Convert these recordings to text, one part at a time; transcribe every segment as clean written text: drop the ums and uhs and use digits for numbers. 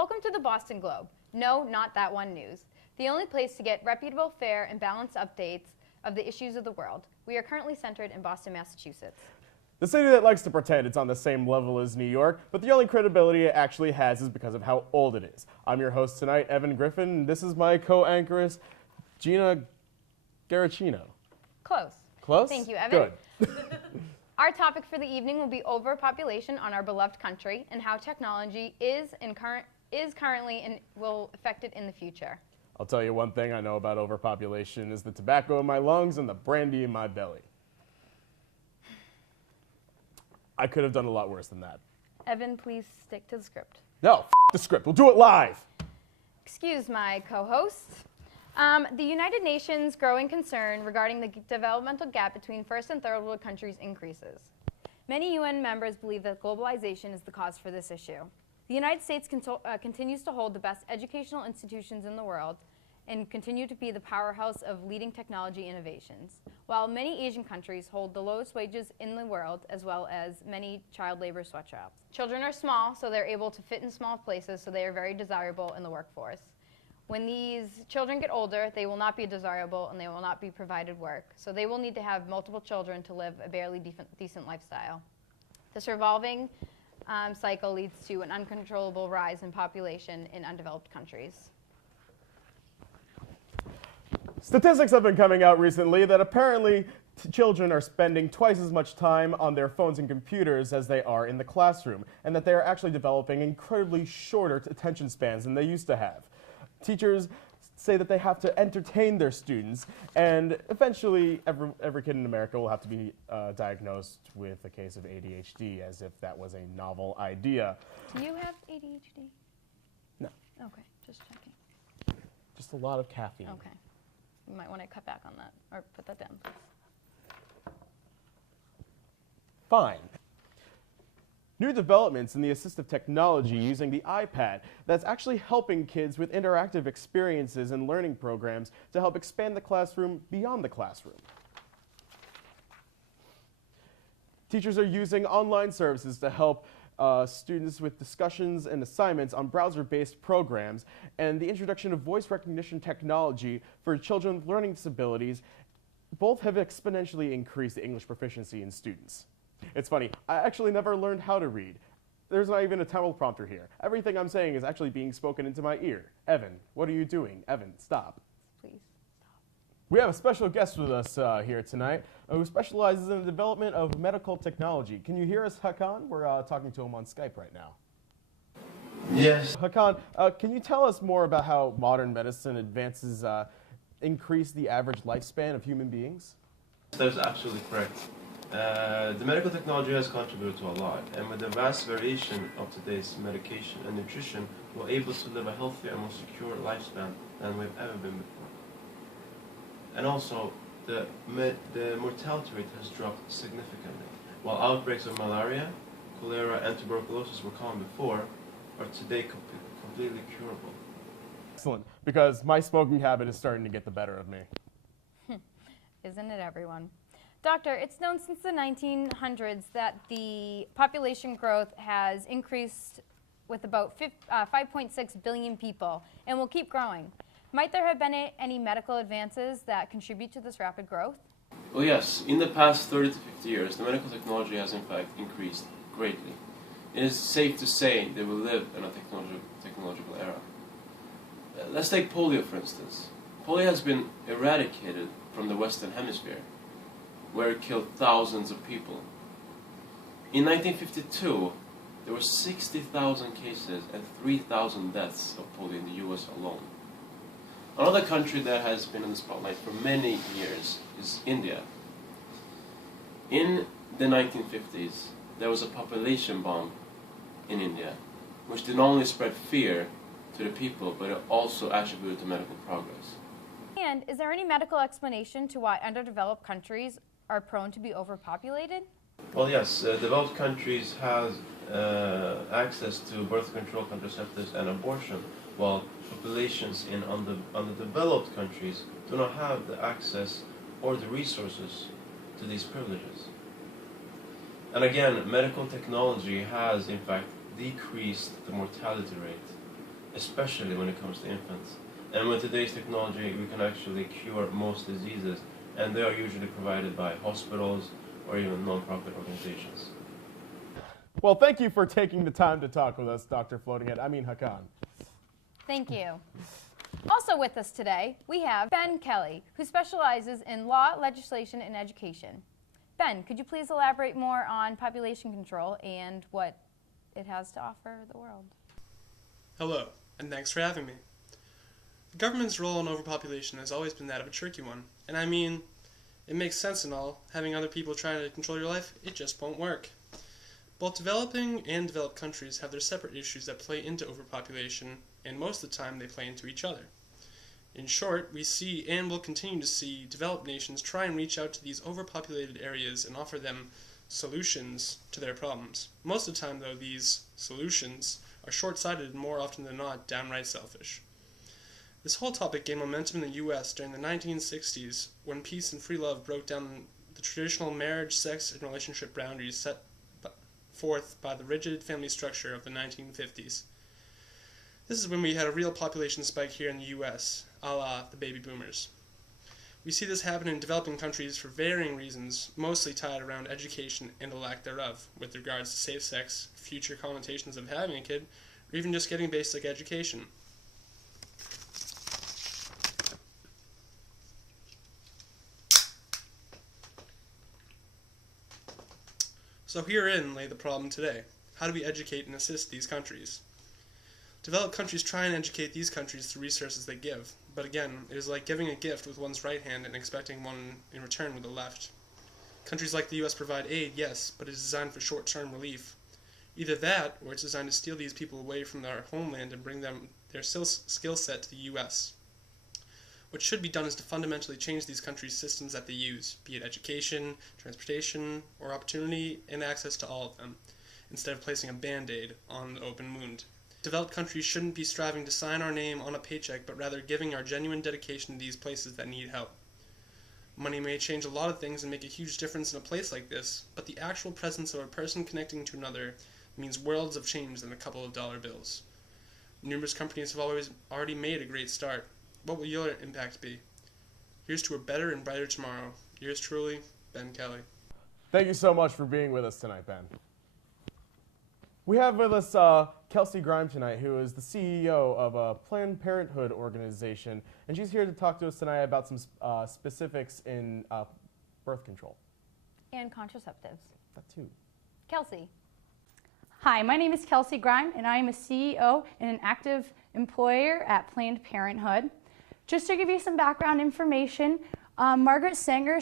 Welcome to the Boston Globe. No, not that one news. The only place to get reputable, fair, and balanced updates of the issues of the world. We are currently centered in Boston, Massachusetts. The city that likes to pretend it's on the same level as New York, but the only credibility it actually has is because of how old it is. I'm your host tonight, Evan Griffin, and this is my co-anchoress, Gina Garacino. Close. Close? Thank you, Evan. Good. Our topic for the evening will be overpopulation on our beloved country and how technology is currently and will affect it in the future. I'll tell you one thing I know about overpopulation is the tobacco in my lungs and the brandy in my belly. I could have done a lot worse than that. Evan, please stick to the script. No, the script. We'll do it live. Excuse my co-host. The United Nations' growing concern regarding the developmental gap between first and third world countries increases. Many UN members believe that globalization is the cause for this issue. The United States continues to hold the best educational institutions in the world and continue to be the powerhouse of leading technology innovations, while many Asian countries hold the lowest wages in the world, as well as many child labor sweatshops. Children are small, so they're able to fit in small places, so they are very desirable in the workforce. When these children get older, they will not be desirable and they will not be provided work, so they will need to have multiple children to live a barely decent lifestyle. This revolving cycle leads to an uncontrollable rise in population in undeveloped countries. Statistics have been coming out recently that apparently children are spending twice as much time on their phones and computers as they are in the classroom, and that they are actually developing incredibly shorter attention spans than they used to have. Teachers say that they have to entertain their students, and eventually every kid in America will have to be diagnosed with a case of ADHD, as if that was a novel idea. Do you have ADHD? No. Okay, just checking. Just a lot of caffeine. Okay. You might want to cut back on that, or put that down, please. Fine. New developments in the assistive technology using the iPad that's actually helping kids with interactive experiences and learning programs to help expand the classroom beyond the classroom. Teachers are using online services to help students with discussions and assignments on browser-based programs, and the introduction of voice recognition technology for children with learning disabilities both have exponentially increased the English proficiency in students. It's funny, I actually never learned how to read. There's not even a teleprompter here. Everything I'm saying is actually being spoken into my ear. Evan, what are you doing? Evan, stop. Please stop. We have a special guest with us here tonight who specializes in the development of medical technology. Can you hear us, Hakan? We're talking to him on Skype right now. Yes. Hakan, can you tell us more about how modern medicine advances increase the average lifespan of human beings? That's absolutely correct. The medical technology has contributed to a lot, and with the vast variation of today's medication and nutrition, we're able to live a healthier and more secure lifespan than we've ever been before. And also, the mortality rate has dropped significantly. While outbreaks of malaria, cholera, and tuberculosis were common before, are today completely curable. Excellent, because my smoking habit is starting to get the better of me. Isn't it, everyone? Doctor, it's known since the 1900s that the population growth has increased with about 5.6 billion people and will keep growing. Might there have been any medical advances that contribute to this rapid growth? Well, yes. In the past 30 to 50 years, the medical technology has in fact increased greatly. It is safe to say that we live in a technological era. Let's take polio, for instance. Polio has been eradicated from the Western Hemisphere, where it killed thousands of people. In 1952, there were 60,000 cases and 3,000 deaths of polio in the US alone. Another country that has been in the spotlight for many years is India. In the 1950s, there was a population bomb in India, which did not only spread fear to the people, but it also attributed to medical progress. And is there any medical explanation to why underdeveloped countries are prone to be overpopulated? Well, yes. Developed countries have access to birth control, contraceptives, and abortion, while populations in underdeveloped countries do not have the access or the resources to these privileges. And again, medical technology has, in fact, decreased the mortality rate especially when it comes to infants. And with today's technology, we can actually cure most diseases, and they are usually provided by hospitals or even non-profit organizations. Well, thank you for taking the time to talk with us, Dr. Floatinghead. Hakan. Thank you. Also with us today, we have Ben Kelly, who specializes in law, legislation, and education. Ben, could you please elaborate more on population control and what it has to offer the world? Hello, and thanks for having me. The government's role in overpopulation has always been that of a tricky one, and I mean, it makes sense and all. Having other people trying to control your life, it just won't work. Both developing and developed countries have their separate issues that play into overpopulation, and most of the time they play into each other. In short, we see and will continue to see developed nations try and reach out to these overpopulated areas and offer them solutions to their problems. Most of the time, though, these solutions are short-sighted and more often than not downright selfish. This whole topic gained momentum in the US during the 1960s when peace and free love broke down the traditional marriage, sex, and relationship boundaries set forth by the rigid family structure of the 1950s. This is when we had a real population spike here in the US, a la the baby boomers. We see this happen in developing countries for varying reasons, mostly tied around education and the lack thereof, with regards to safe sex, future connotations of having a kid, or even just getting basic education. So herein lay the problem today. How do we educate and assist these countries? Developed countries try and educate these countries through resources they give, but again, it is like giving a gift with one's right hand and expecting one in return with the left. Countries like the US provide aid, yes, but it is designed for short-term relief. Either that, or it's designed to steal these people away from their homeland and bring them their skill set to the US. What should be done is to fundamentally change these countries' systems that they use, be it education, transportation, or opportunity and access to all of them, instead of placing a band-aid on the open wound. Developed countries shouldn't be striving to sign our name on a paycheck, but rather giving our genuine dedication to these places that need help. Money may change a lot of things and make a huge difference in a place like this, but the actual presence of a person connecting to another means worlds of change than a couple of dollar bills. Numerous companies have already made a great start. What will your impact be? Here's to a better and brighter tomorrow. Yours truly, Ben Kelly. Thank you so much for being with us tonight, Ben. We have with us Kelsey Grime tonight, who is the CEO of a Planned Parenthood organization, and she's here to talk to us tonight about some specifics in birth control. And contraceptives. That too. Kelsey. Hi, my name is Kelsey Grime, and I am a CEO and an active employer at Planned Parenthood. Just to give you some background information, Margaret Sanger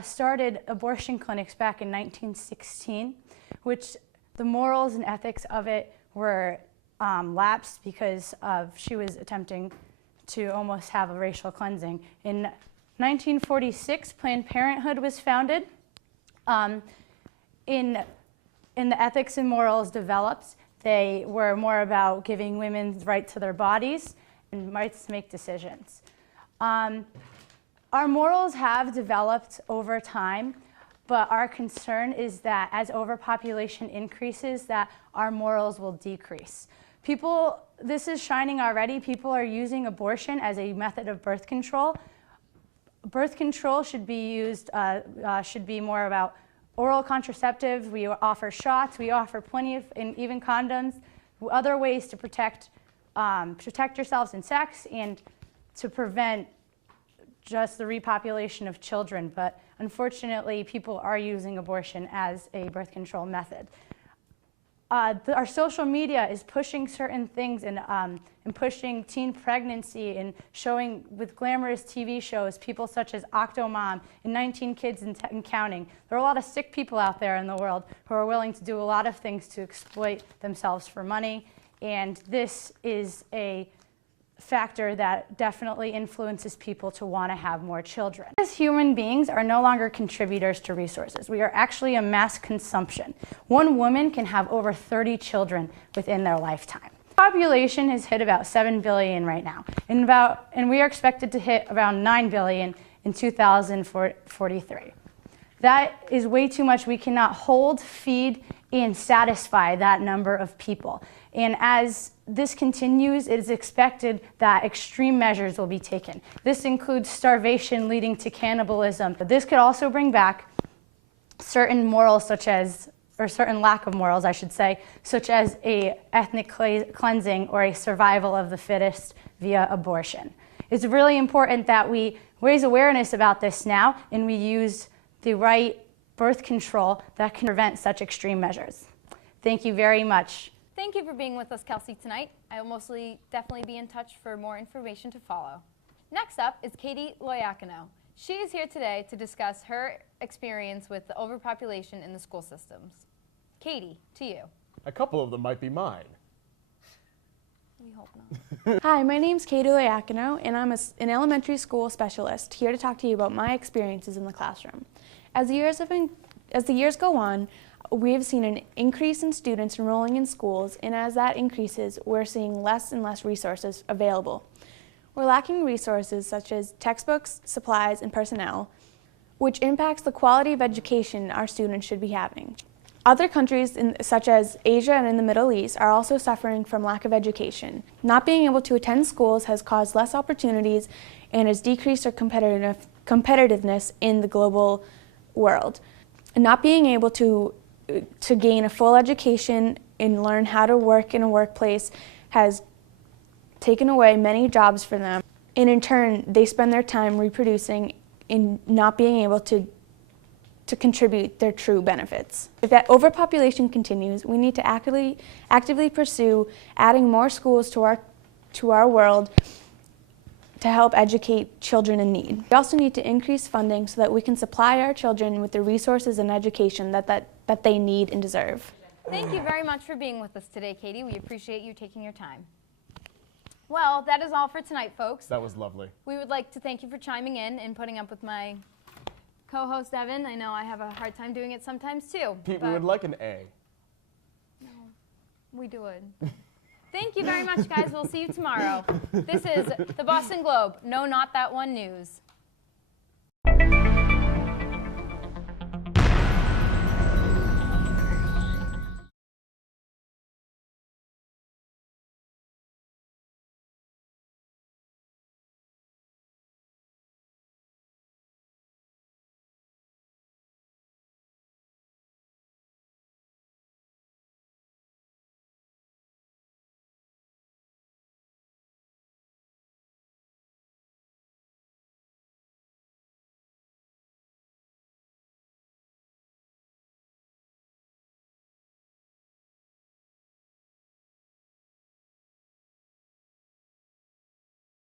started abortion clinics back in 1916, which the morals and ethics of it were lapsed because she was attempting to almost have a racial cleansing. In 1946, Planned Parenthood was founded. In the ethics and morals developed, they were more about giving women the right to their bodies and rights to make decisions. Our morals have developed over time, but our concern is that as overpopulation increases, that our morals will decrease. This is shining already. People are using abortion as a method of birth control. Birth control should be used, should be more about oral contraceptive. We offer shots. We offer plenty of, and even condoms, other ways to protect yourselves in sex and to prevent just the repopulation of children. But unfortunately, people are using abortion as a birth control method. Our social media is pushing certain things and pushing teen pregnancy and showing with glamorous TV shows, people such as Octomom and 19 Kids and Counting. There are a lot of sick people out there in the world who are willing to do a lot of things to exploit themselves for money, and this is a factor that definitely influences people to want to have more children. As human beings are no longer contributors to resources. We are actually a mass consumption. One woman can have over 30 children within their lifetime. Population has hit about 7 billion right now, and we are expected to hit around 9 billion in 2043. That is way too much. We cannot hold, feed, and satisfy that number of people. And as this continues, it is expected that extreme measures will be taken. This includes starvation leading to cannibalism, but this could also bring back certain morals or certain lack of morals, I should say, such as a ethnic cleansing or a survival of the fittest via abortion. It's really important that we raise awareness about this now and we use the right birth control that can prevent such extreme measures. Thank you very much. Thank you for being with us, Kelsey, tonight. I will definitely be in touch for more information to follow. Next up is Katie Loiacono. She is here today to discuss her experience with the overpopulation in the school systems. Katie, to you. A couple of them might be mine. We hope not. Hi, my name's Katie Loiacono, and I'm an elementary school specialist here to talk to you about my experiences in the classroom. As the years go on, we have seen an increase in students enrolling in schools, and as that increases, we're seeing less and less resources available. We're lacking resources such as textbooks, supplies, and personnel, which impacts the quality of education our students should be having. Other countries, such as Asia and in the Middle East, are also suffering from lack of education. Not being able to attend schools has caused less opportunities and has decreased our competitiveness in the global world. Not being able to gain a full education and learn how to work in a workplace has taken away many jobs for them, and in turn they spend their time reproducing and not being able to contribute their true benefits. If that overpopulation continues, we need to actively pursue adding more schools to our world to help educate children in need. We also need to increase funding so that we can supply our children with the resources and education that they need and deserve. Thank you very much for being with us today, Katie. We appreciate you taking your time. Well, that is all for tonight, folks. That was lovely. We would like to thank you for chiming in and putting up with my co-host, Evan. I know I have a hard time doing it sometimes, too. Pete, we would like an A. No, we do it. Thank you very much, guys. We'll see you tomorrow. This is the Boston Globe. No, not that one news.